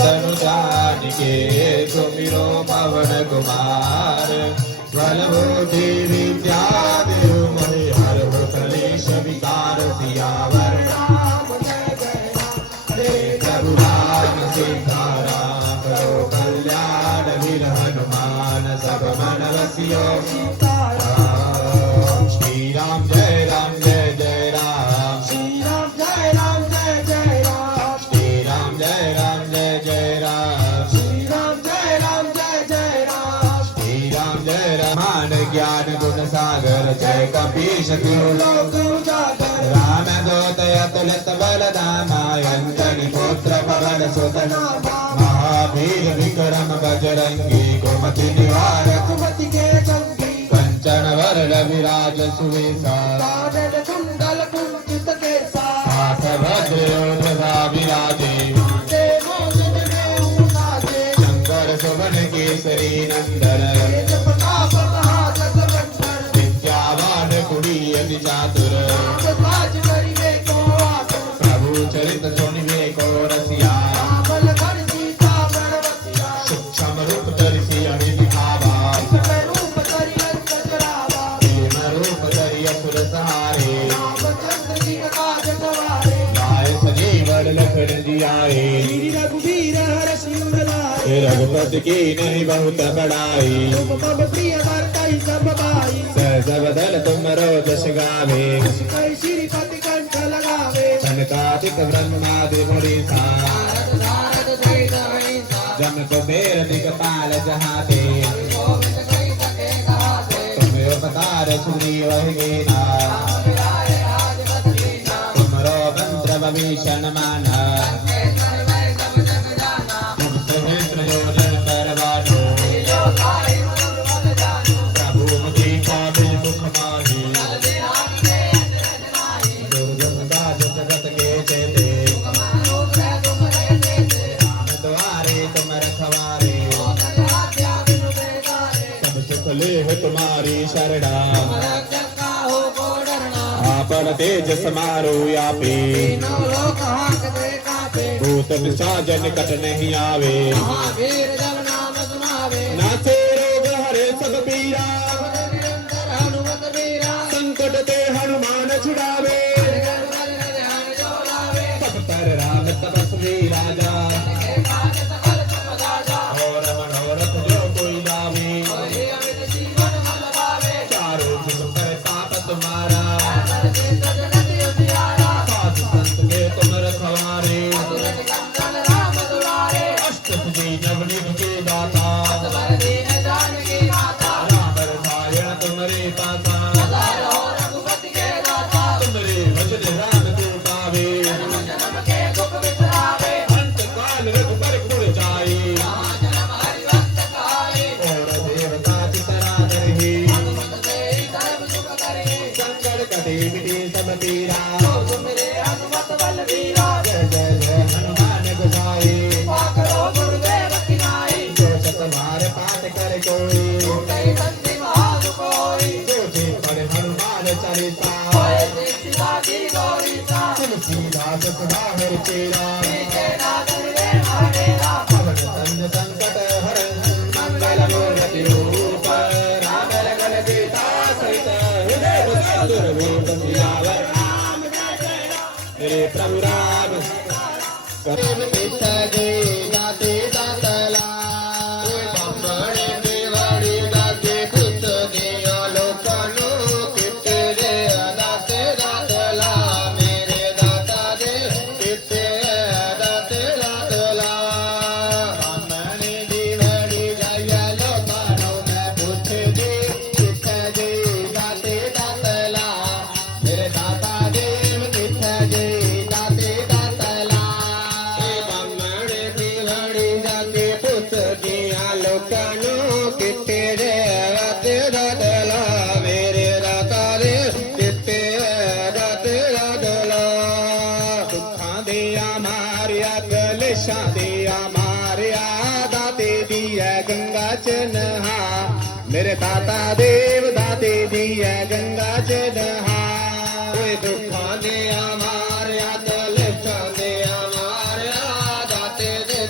तनु जानिके सुमिरो पवन कुमार बलबुद्धि विद्या देव मोहि हर कलेश विकार सियावर प्रभु राम सीताराम करो कल्याण वीर हनुमान सब मन वसियो श्री राम जय जय राम श्री राम जय जय राम श्री राम जय जय राम श्री राम जय जय राम श्री राम जय मान ज्ञान गुण सागर जय कपीश तिरु लोक उजागर राम दूत अतुलित बलधामा अंजनी पुत्र पवन सुत महावीर विक्रम बजरंगी कुमति निवारक सुमति के संगी कंचन वरण विराज सुवेशा कानन कुंडल कुंचित केसा हाथ वज्र ध्वजा विराजे शंकर सुवन केसरी नंदन विद्यावान कुड़ी अति चातुर प्रभु चरित सुनिवे को रसिया सूक्ष्म रूप धरि अणि दिखावा प्रेम रूप धरि असुर सहारे गाय सजीवन लखन जियाए रघुपति की नहीं बहुत बड़ाई सहज बदल तुम जस गावे कनकादिक ब्रह्मादि मुनीसा जम कुबेर दिगपाल जहाते तुम्हें उपकार सुग्रीव हीना तुमरो मंत्र विभीषण माना तुम्हारी शरणा आपन तेज समारो यापे भूत पिशाच निकट नहीं आवे नाथे रोग हरे सब पीरा संकट ते हनुमान छुड़ावे सब पर राम तपस्वी राजा और मनोरथ जो कोई लावे तुम्हारा साधु संत के तुम रखवारे अष्ट तुझे नवनीत के दाता राम रसायन तुम्हारे पासा तुम्हारे भजन राम को पावे अंत काल रघुबर गुण जाए और देवता चितरा करही कटे सब पीरा मेरे हनुमत बलवीरा जय जय जय हनुमान गोसाई करो गुरुदेव किनाई जो तुम्हारे पाठ करे कोई जो जी पढ़े हनुमान चालीसा तुलसीदास सदा हरि तेरा पवन संग संकट हर मंगल मूर्ति रूप राम लगन सीता सहित मेरे प्रभु राम करेम पिता जी दाते दातला बड़े देवड़ी दाते खुद दियो लोकनो किते रे दाते दातला मेरे दाता दे किते दाते दातला ब्राह्मण देवड़ी जाया लोकनो मैं पूछ दे किते जी दाते दातला मेरे दाता देव किथे जी दाते दातला ब्राह्मण देवड़ी जाते पूछ दिया लोकनो किते रे दाते दातला मेरे दाता देव किते दाते दातला दुखां दिया मारिया कलेशां दिया मारिया दाते दिया गंगा च नहा मेरे दाता देव दाते दिया गंगा च नहा दुखां दिया मारिया कलेशां दिया मारिया दाते दे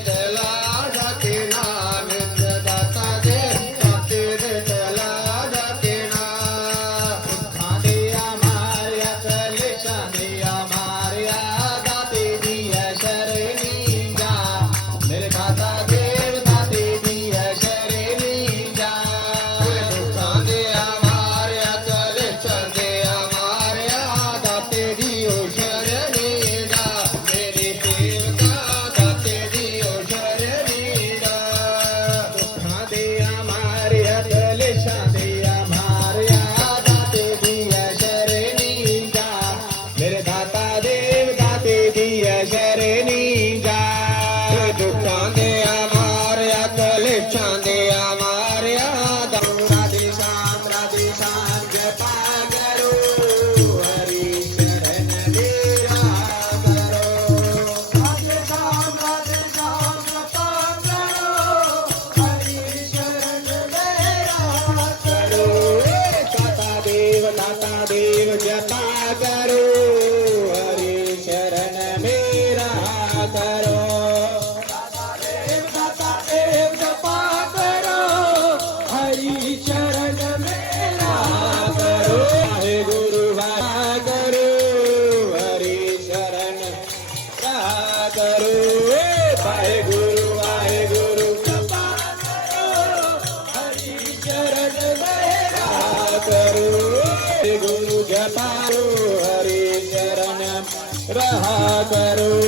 करो